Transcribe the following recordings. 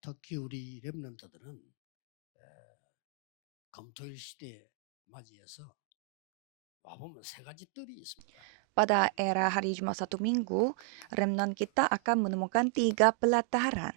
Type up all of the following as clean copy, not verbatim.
특히 우리 렘넌트들은 검토일 시대에 맞이해서 와보면 세 가지 뜰이 있습니다. Pada era hari Jumat satu minggu, remnon kita akan menemukan 3 pelataran.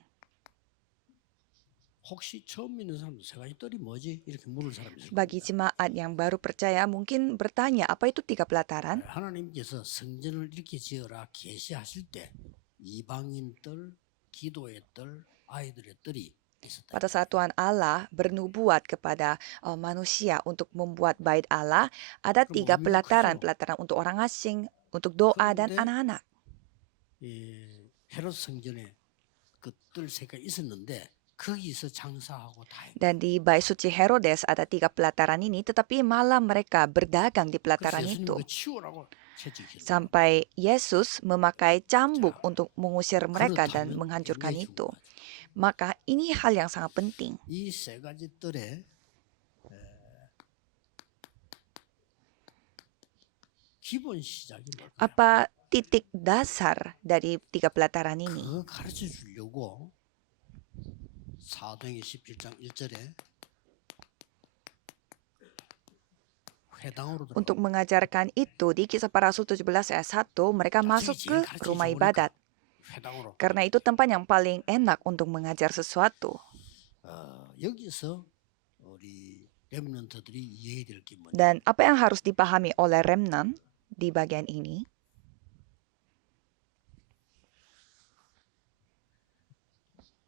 혹시 처음 믿는 사람도 세 가지 뜰이 뭐지? 이렇게 물을 사람이 있을 Bagi 겁니다. jemaat yang baru percaya mungkin bertanya, apa itu 3 pelataran? 하나님께서 성전을 이렇게 지어라 계시하실 때 이방인 뜰, 기도의 뜰, 아이들의 뜰이 있었다. Pada saat Tuhan Allah bernubuat kepada manusia untuk membuat bait Allah, ada 3 pelataran, pelataran untuk orang asing, untuk doa dan 그런데 anak-anak. 헤롯 성전에 그 뜰 세 개가 있었는데 거기서 장사하고 다 했고 Dan di bait suci Herodes ada 3 pelataran ini, tetapi malah mereka berdagang di 그래서 pelataran 예수님 itu. 그 치우라고 채찍질을 Sampai Yesus memakai cambuk untuk mengusir mereka dan 그렇다면 menghancurkan 굉장히 itu. 중요하죠. Maka ini hal yang sangat penting. 이 세 가지 뜰의 기본 시작이 뭘까요? Apa titik dasar dari 3 pelataran ini? 그거 가르쳐 주려고 사도행전 17장 1절에 회당으로 Untuk 들어가고 mengajarkan itu di Kisah Para Rasul 17 ayat 1, mereka masuk ke rumah ibadat. 회당으로 Karena itu tempat yang paling enak untuk mengajar sesuatu. 여기서 우리 렘넌트들이 이해해야 될 게 뭐냐? Dan apa yang harus dipahami oleh remnant di bagian ini?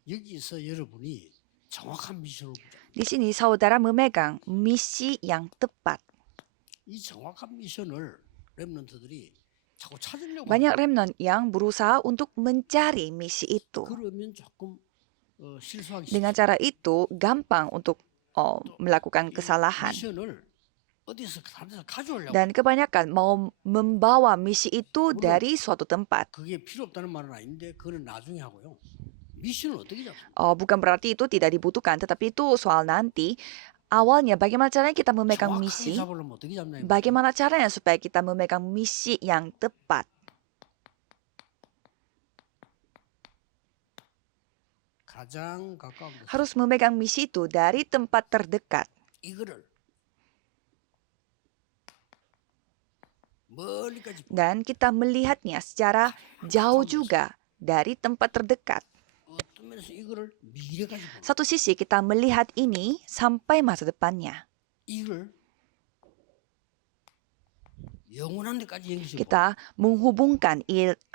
여기서 여러분이 정확한 미션을 보자. Di sini saudara memegang misi yang tepat. 이 정확한 미션을 렘넌트들이 자꾸 찾으려고 Banyak remnant yang berusaha untuk mencari misi itu. 그러면 조금 실수하기 Dengan 쉽죠. cara itu gampang untuk melakukan kesalahan. 미션을 어디서 가져오려고 Dan kebanyakan mau membawa misi itu dari suatu tempat. 그게 필요 없다는 말은 아닌데 그거는 나중에 하고요. 미션을 어떻게 잡습니까? Bukan berarti itu tidak dibutuhkan, tetapi itu soal nanti. Awalnya bagaimana caranya kita memegang 정확하게 misi? 잡으려면 어떻게 잡냐? 이 Bagaimana caranya supaya kita memegang misi yang tepat? 가장 가까운 곳 Harus memegang misi itu dari tempat terdekat. 이거를 멀리까지 Dan kita melihatnya secara jauh juga dari tempat terdekat. 어떤 면에서 이거를 미래까지 보는 Satu sisi kita melihat ini sampai masa depannya. 이걸 영원한 데까지 연결시켜 Kita menghubungkan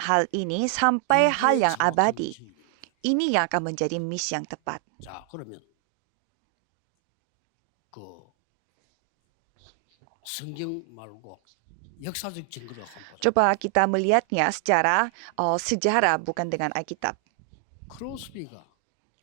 hal ini sampai hal yang abadi. Ini yang akan menjadi misi yang tepat. 자, 그러면 그 성경 말고 역사적 증거를 한번 보자. Coba kita melihatnya secara sejarah, bukan dengan Alkitab. 크로스비가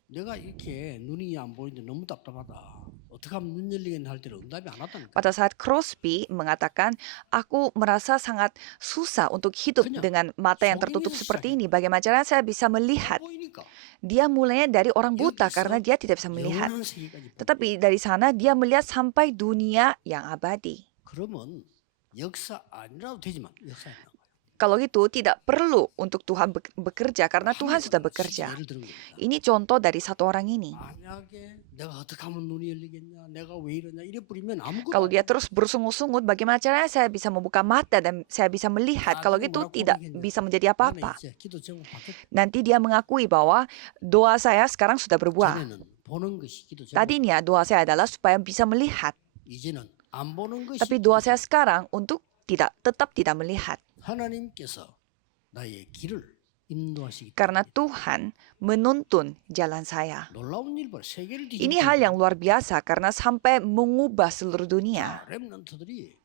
내가 이렇게 눈이 안 보이는데 너무 답답하다. 어떻게 하면 눈 열리겠나 할 때는 응답이 안 왔다니까. Pada saat Crosby mengatakan, aku merasa sangat susah untuk hidup dengan mata yang tertutup seperti ini. Bagaimana caranya saya bisa melihat? 보이니까 Dia mulainya dari orang buta karena dia tidak bisa melihat. 영원한 세계까지 보고. Tetapi dari sana dia melihat sampai dunia yang abadi. 그러면 역사 아니라도 되지만 역사 아니라는 거예요. Kalau gitu tidak perlu untuk Tuhan bekerja karena Tuhan sudah bekerja. 예를 들은 겁니다. Ini contoh dari satu orang ini. 만약에 내가 어떻게 하면 눈이 열리겠냐, 내가 왜 이러냐 이래 뿌리면 아무것도 Kalau dia terus bersungut-sungut, bagaimana caranya saya bisa membuka mata dan saya bisa melihat? Kalau gitu tidak bisa menjadi apa-apa. 나는 이제 기도 제목 바뀌었다. Nanti dia mengakui bahwa doa saya sekarang sudah berbuah. 전에는 보는 것이 기도 제목. Tadinya doa saya adalah supaya bisa melihat. 이제는 안 보는 것이 Tapi doa saya sekarang untuk tetap tidak melihat. 하나님께서 나의 길을 인도하시기 Karena 때문에 Tuhan menuntun jalan saya. 놀라운 일 봐. 세계를 뒤집는 Ini hal yang luar biasa karena sampai mengubah seluruh dunia. 렘넌트들이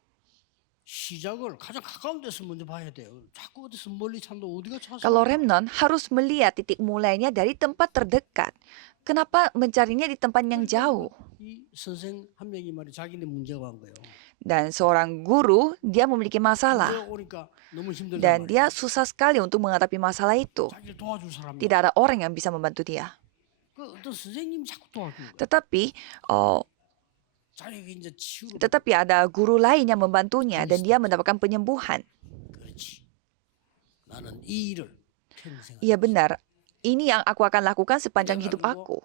시작을 가장 가까운 데서 먼저 봐야 돼요. 자꾸 어디서 멀리 찾는다 어디가 찾아? Kalau remnant harus melihat titik mulainya dari tempat terdekat. Kenapa mencarinya di tempat yang jauh? 이 선생 한 명이 말이 자기네 문제가 한 거예요. Dan seorang guru, dia memiliki masalah. 문제가 오니까 너무 힘들단 Dan 말이에요. dia susah sekali untuk menghadapi masalah itu. 자기를 도와줄 사람이 Tidak ada orang yang bisa membantu dia. 그 어떤 선생님이 자꾸 도와주는 거예요. Tetapi 자기가 이제 치유를 tetapi ada guru lain yang membantunya dan dia mendapatkan penyembuhan. 그렇지. 나는 이 일을 평생 Iya benar, ini yang aku akan lakukan sepanjang hidup 그래가지고 aku.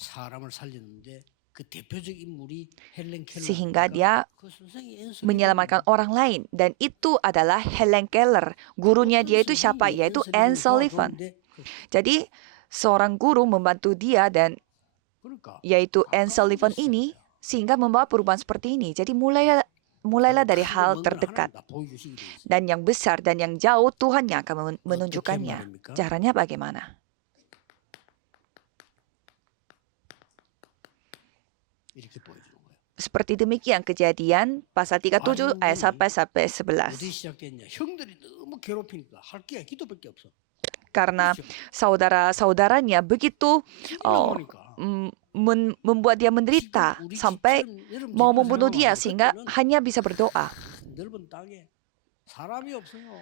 사람을 살렸는데 그 대표적 인물이 헬렌 Sehingga 켈러니까 dia 그 선생이 앤서 menyelamatkan 리번이에요. orang lain. Dan itu adalah Helen Keller. Gurunya dia itu siapa? Yaitu Anne Sullivan. 도와줬는데 Jadi seorang guru membantu dia dan 그러니까 yaitu Anne 가까운 Sullivan 데서 ini sehingga membawa perubahan seperti ini. Jadi mulailah dari hal terdekat. Dan yang besar dan yang jauh Tuhan yang akan menunjukkannya. Caranya bagaimana? 이렇게 보여주는 거예요. Seperti demikian kejadian pasal 37 ayat 1 sampai 어디 11. 시작했냐? 형들이 너무 괴롭히니까 할 게 기도밖에 없어. Karena saudara-saudaranya begitu 죽이려고 하니까. membuat dia menderita 지금 우리 sampai 집처럼 여러분 mau 집처럼 membunuh 생각하면 dia 안 돼. sehingga 그때는 hanya bisa berdoa. 넓은 땅에 사람이 없어요.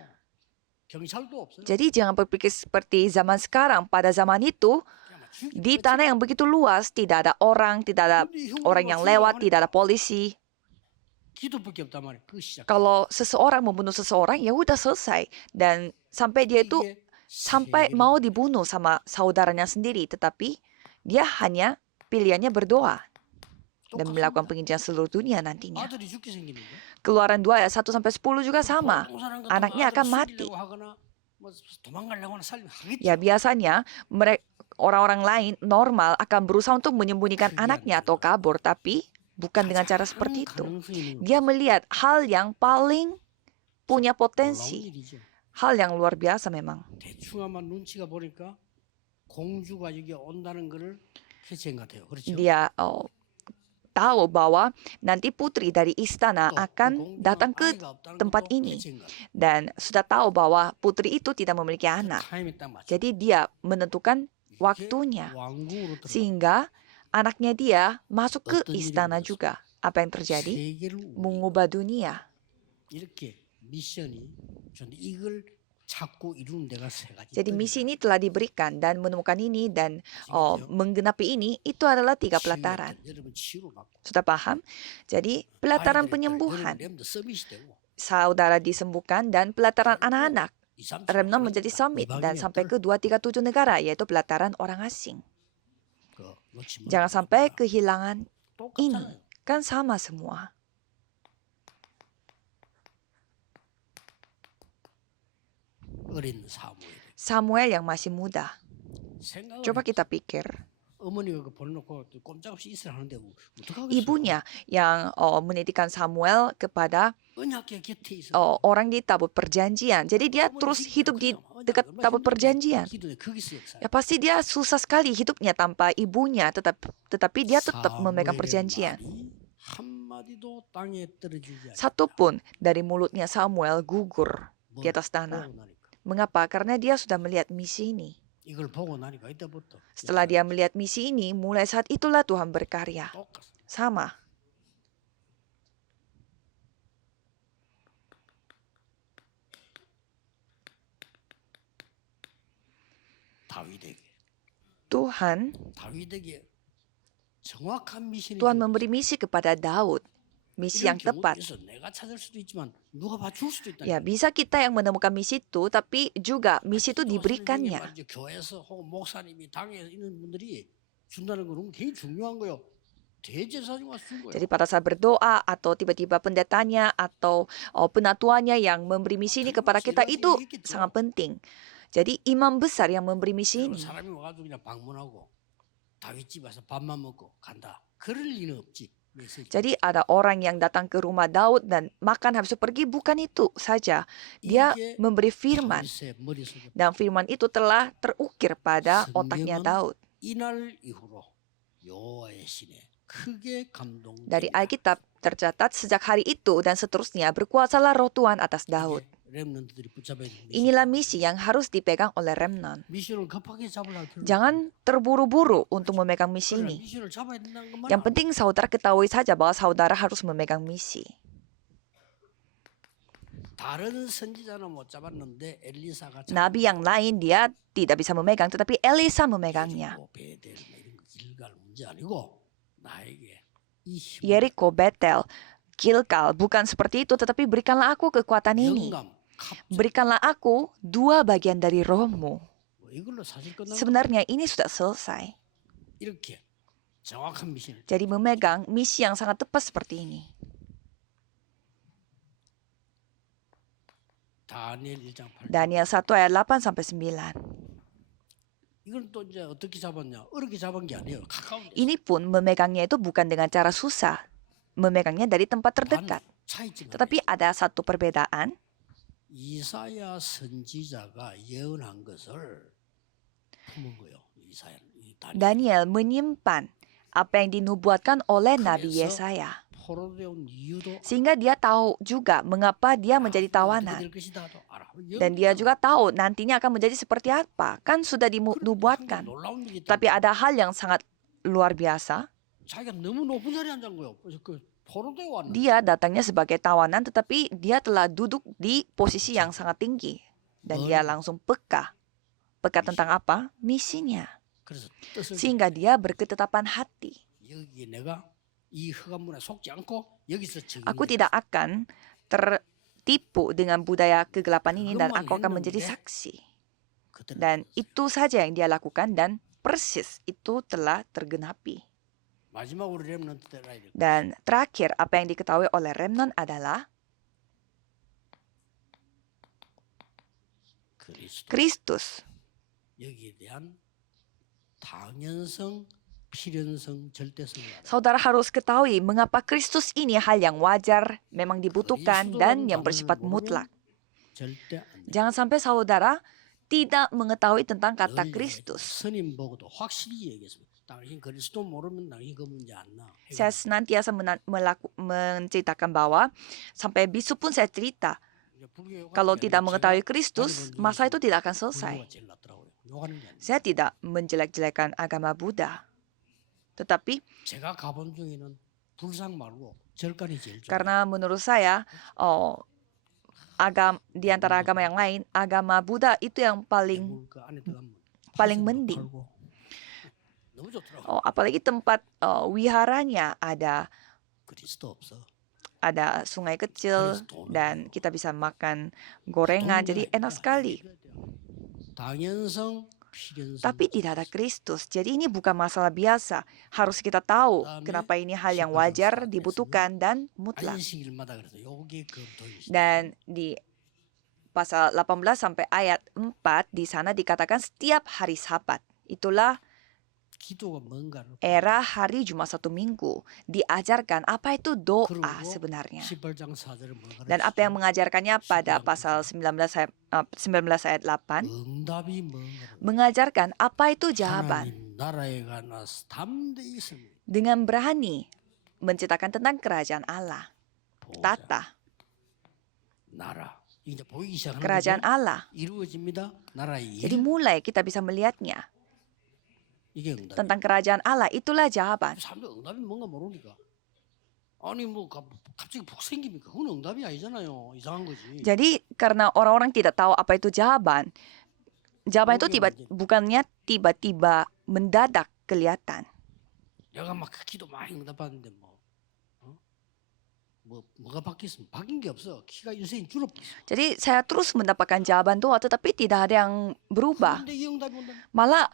경찰도 없어요. Jadi jangan berpikir seperti zaman sekarang. Pada zaman itu 그냥 막 죽이고 di tanah yang begitu luas tidak ada orang, tidak ada 근데 형들이 orang 막 yang 죽이려고 lewat, tidak ada 하니까 polisi. 기도밖에 없단 말이에요. 그 시작. Kalau seseorang membunuh seseorang ya udah selesai dan sampai dia itu 이게 sampai 세계를 mau 보여요. dibunuh sama saudaranya sendiri, tetapi dia hanya pilihannya berdoa dan melakukan 똑같습니다. penginjilan seluruh dunia nantinya. 아들이 죽게 생기는데 Keluaran 2 ayat 1 sampai 10 juga sama. 보통 사람 같으면 Anaknya 아들을 akan mati. 죽이려고 하거나 뭐 도망가려고 하나 살면 하겠죠. Ya biasanya orang-orang lain normal akan berusaha untuk menyembunyikan 그게 안 anaknya 되는 atau 거예요. kabur, tapi bukan dengan cara seperti 가장 itu. 가능성이 있는 Dia melihat hal yang paling punya 놀라운 potensi, 일이죠. hal yang luar biasa memang. 대충 한번 눈치가 보니까 공주가 여기 온다는 거를 캐치한 것 같아요. 그렇죠? Dia tahu bahwa nanti putri dari istana 또 그 akan 공주가 datang ke 아이가 없다는 tempat 것도 ini 캐치한 것 같아요. dan sudah tahu bahwa putri itu tidak memiliki 그 anak. 타임에 딱 맞춰. Jadi dia menentukan 이게 waktunya 왕궁으로 들어가. sehingga anaknya dia masuk ke 어떤 일이 istana 벌어졌어요? juga. Apa yang terjadi? 세계를 Mengubah dunia. 이렇게 미션이 전 이걸 찾고 이루는 데가 세 가지. Jadi misi ini telah diberikan dan menemukan ini dan 아시겠죠? menggenapi ini itu adalah 3 치유했던 pelataran. 여러분 치유받고 Sudah paham? Jadi pelataran 아이들의 penyembuhan, 렘도 서밋이 되고 saudara disembuhkan dan pelataran anak-anak. 2, 3, 7 Remnon menjadi summit dan sampai ke 2, 3, 7 negara yaitu pelataran orang asing. Jangan sampai kehilangan ini. Kan sama semua. 어린 사무엘. Samuel yang masih muda. 생각을 Coba kita pikir. 어머니가 그 보내놓고 또 꼼짝없이 있으라 하는데 어떡하겠어요? Ibunya yang menitipkan Samuel kepada 언약궤 곁에 있어. orang di tabut perjanjian. Jadi dia terus hidup di dekat tabut perjanjian. 기도에 거기서 역사. Ya pasti dia susah sekali hidupnya tanpa ibunya, tetapi dia tetap memegang perjanjian. 한마디도 땅에 떨어지지 않았다. Satupun dari mulutnya Samuel gugur di atas tanah. 보고 나니까. Mengapa? Karena dia sudah melihat misi ini. 이걸 보고 나니까 이때부터 Setelah dia melihat misi ini, mulai saat itulah Tuhan berkarya. 똑같습니다. Sama. 다윗에게 Tuhan 정확한 미션이 Tuhan memberi misi kepada Daud. Misi yang tepat. 내가 찾을 수도 있지만 누가 봐줄 수도 있다. Ya, bisa kita yang menemukan misi itu, tapi juga misi itu diberikannya. 교회에서 혹은 목사님이 당에 있는 분들이 준다는 건 굉장히 중요한 거예요. 대제사장 와서 준 거예요. Jadi pada saat berdoa atau tiba-tiba pendetanya atau penatuannya yang memberi misi ini kepada kita itu sangat penting. Jadi imam besar yang memberi misi 그리고 ini. 사람이 와가지고 그냥 방문하고 다윗 집 와서 밥만 먹고 간다. 그럴 리는 없지. 메시지. Jadi ada orang yang datang ke rumah Daud dan makan habis itu pergi, bukan itu saja. Dia 이게 memberi firman 다윗의 머릿속에 dan firman itu telah terukir pada otaknya 성경은 Daud. 이날 이후로 여호와의 신에 크게 감동. Dari Alkitab tercatat sejak hari itu dan seterusnya berkuasalah roh Tuhan atas Daud. 렘넌트들이 붙잡아야 되는 Inilah misi yang harus dipegang oleh remnant. 미션을 급하게 잡으려 필요. Jangan terburu-buru untuk memegang misi ini. 미션을 잡아야 된다는 것만. Yang penting saudara ketahui saja bahwa saudara harus memegang misi. 다른 선지자는 못 잡았는데 엘리사가 Nabi yang lain dia tidak bisa memegang, tetapi Elisa memegangnya. 베델 이런 거 길갈 문제 아니고 나에게 이 힘, Yeriko, Betel, Gilgal, bukan seperti itu, tetapi berikanlah aku kekuatan ini. 영감, 갑 Berikanlah aku 2 bagian dari rohmu. 이걸로 사실 끝난 거. Sebenarnya ini sudah selesai. 이렇게 정확한 미션을. Jadi memegang misi yang sangat tepat seperti ini. 다니엘 1장 8절. Daniel 1 ayat 8 sampai 9. 이건 또 이제 어떻게 잡았냐? 어렵게 잡은 게 아니에요. 가까운 데. Ini pun memegangnya itu bukan dengan cara susah. Memegangnya dari tempat terdekat. 차이점은 Tetapi ada satu perbedaan. 이사야 선지자가 예언한 것을 품은 거예요. 이사야, 이 다니엘. Daniel menyimpan apa yang dinubuatkan oleh Nabi 그래서 Yesaya. 포로되온 이유도 Sehingga dia tahu juga mengapa dia menjadi tawanan. 어떻게 될 것이다도 알아. Dan dia juga tahu nantinya akan menjadi seperti apa. Kan sudah dinubuatkan. 놀라운 일이 있다. Tapi ada hal yang sangat luar biasa. 자기가 너무 높은 자리에 앉은 거예요. 그래서 그 포로되어 왔는데 Dia datangnya sebagai tawanan tetapi dia telah duduk di posisi yang sangat tinggi. Dan dia langsung peka. Peka tentang apa? Misinya. 그래서 뜻을 Sehingga dia berketetapan hati. 여기 내가 이 흑암문에 속지 않고 여기서 Aku tidak akan tertipu dengan budaya kegelapan ini dan aku akan menjadi saksi. Dan itu saja yang dia lakukan dan persis itu telah tergenapi. 마지막으로 렘넌트 때 라이드 Dan terakhir apa yang diketahui oleh remnon adalah 그리스도 Kristus. 여기에 대한 당연성, 필연성, 절대성을 알아요. Saudara harus ketahui mengapa Kristus ini hal yang wajar, memang dibutuhkan dan yang bersifat mutlak. 절대 안 돼. Jangan sampai saudara tidak mengetahui tentang kata 늘 Kristus. 스님 보고도 확실히 얘기했습니다. 당신 그리스도 모르면 당신 그 문제 안 나. Saya senantiasa menceritakan bahwa sampai bisu pun saya cerita, kalau tidak mengetahui Kristus, masa itu tidak akan selesai. Saya tidak menjelek-jelekan agama Buddha. Tetapi 제가 가본 중에는 불상 말고 절간이 제일 좋아요. karena menurut saya, di antara agama yang lain, agama Buddha itu yang paling 그 안에 들어가면 paling 화살도 mending. 팔고. 너무 좋더라고요. Apalagi tempat wiharanya ada 그리스도 없어. sungai kecil dan kita bisa makan gorengan, jadi enak sekali. 당연성, 필연성. Tapi tidak ada Kristus, jadi ini bukan masalah biasa. Harus kita tahu kenapa ini hal yang wajar, dibutuhkan dan mutlak. 안식일마다 그래서 요게 검토이. Dan di pasal 18 sampai ayat 4 di sana dikatakan setiap hari Sabat. Itulah 기도가 뭔가를 era hari Jumat satu minggu. Diajarkan apa itu doa 그리고 sebenarnya. 18장 4절을 뭔가를 Dan apa yang mengajarkannya pada pasal 19 ayat 8 응답이 뭔가를 mengajarkan apa itu jawaban 하나님 나라에 관해서 담대히 있습니다. dengan berani menceritakan tentang kerajaan Allah. Tata 나라 이제 보이기 시작하는 kerajaan 거죠. Allah. 이루어집니다. 나라의 Jadi 일 mulai kita bisa melihatnya 이게 응답. tentang kerajaan Allah. Itulah jawaban. 사람들 응답이 뭔가 모르니까 아니 뭐 갑자기 푹 생깁니까? 그건 응답이 아니잖아요. 이상한 거지. Jadi karena orang-orang tidak tahu apa itu jawaban, jawaban itu bukannya tiba-tiba mendadak kelihatan. 내가 막 기도 많이 응답받는데 뭐가 바뀌었으면 바뀐 게 없어. 키가 인생이 줄어버렸어. Jadi saya terus mendapatkan jawaban doa tetapi tidak ada yang berubah. 근데 이 응답이 온다. Malah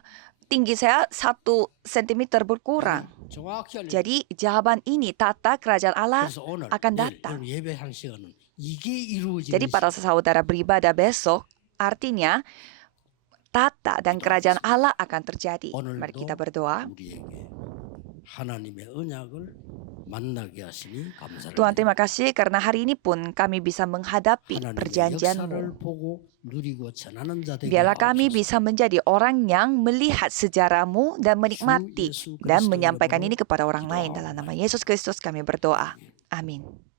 tinggi saya 1 sentimeter berkurang. 정확히 알려. Jadi jawaban ini tata kerajaan Allah 그래서 오늘 akan 내일 datang. 여러분 예배한 시간은 이게 이루어지는 Jadi para saudara beribadah besok artinya tata dan kerajaan Allah akan terjadi. Mari kita berdoa. 우리에게 하나님의 언약을 만나게 하시니 감사를 Tuhan, terima kasih karena hari ini pun kami bisa menghadapi 하나님의 perjanjian-Mu. 역사를 보고 누리고 전하는 자 되게 Biarlah kami 하옵소서. bisa menjadi orang yang melihat sejarah-Mu dan menikmati 주 예수 dan 그리스도 menyampaikan 이름으로 ini kepada orang lain. 기도하옵나이다. Dalam nama Yesus Kristus kami berdoa. Amin.